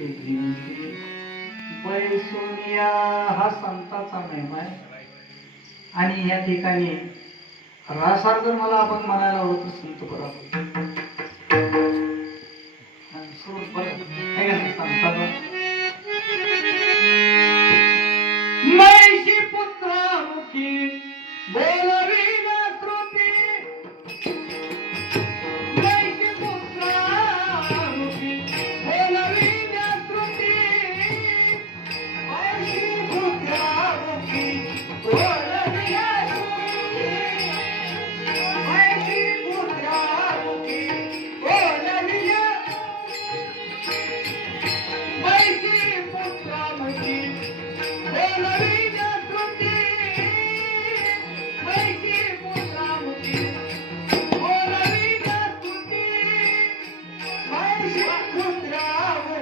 दिवशी बैसोनिया हा संताचा महिमा आहे. आणि या ठिकाणी रासार्जन मला आपण म्हणायला होतं संत बरोबर संत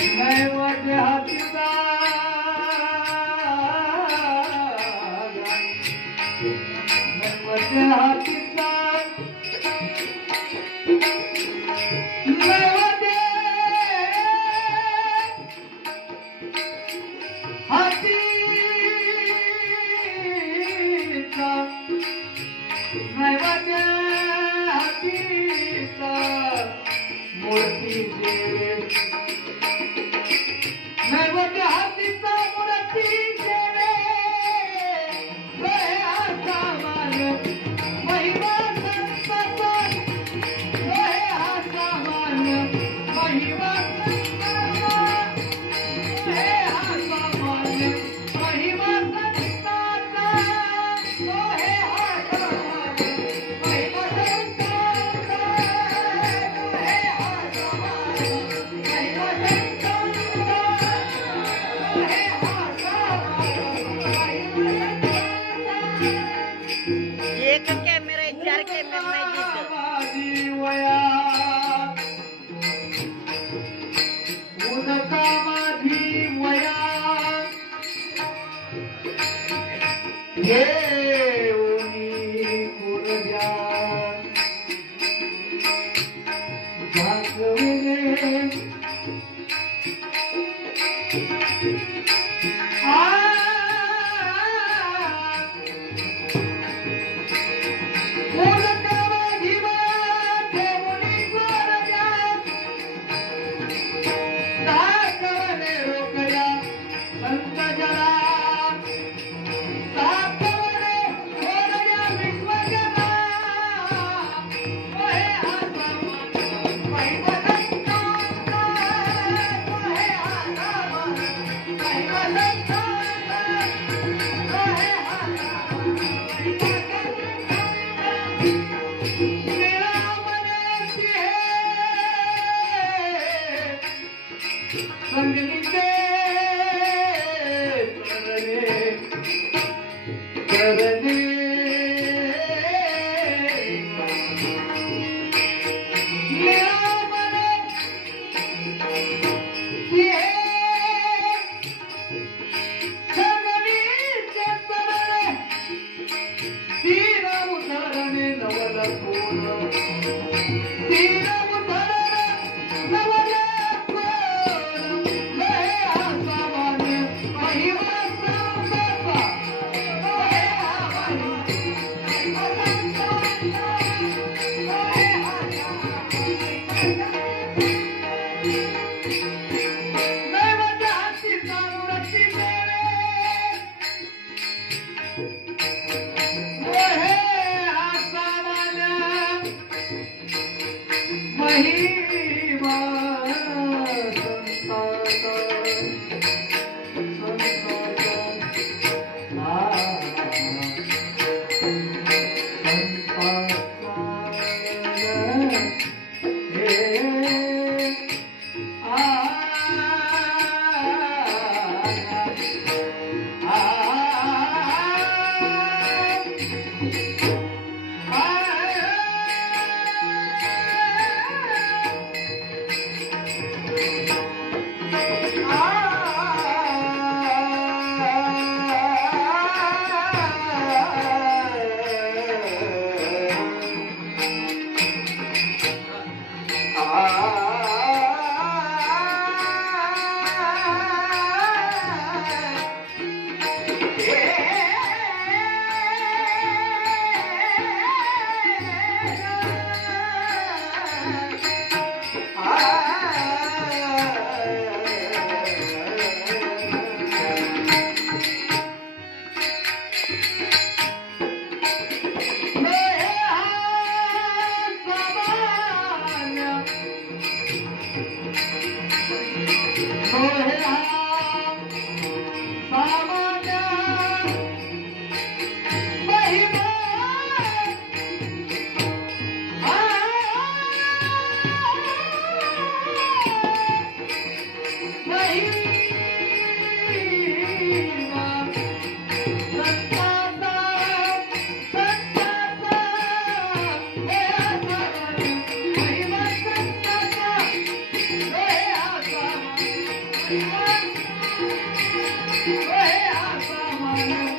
नैवत हातीचा नैवत हातीचा Thank you. एक कॅमेरा आहे चार कॅमेरा नाही वया. Together. Hey, I'm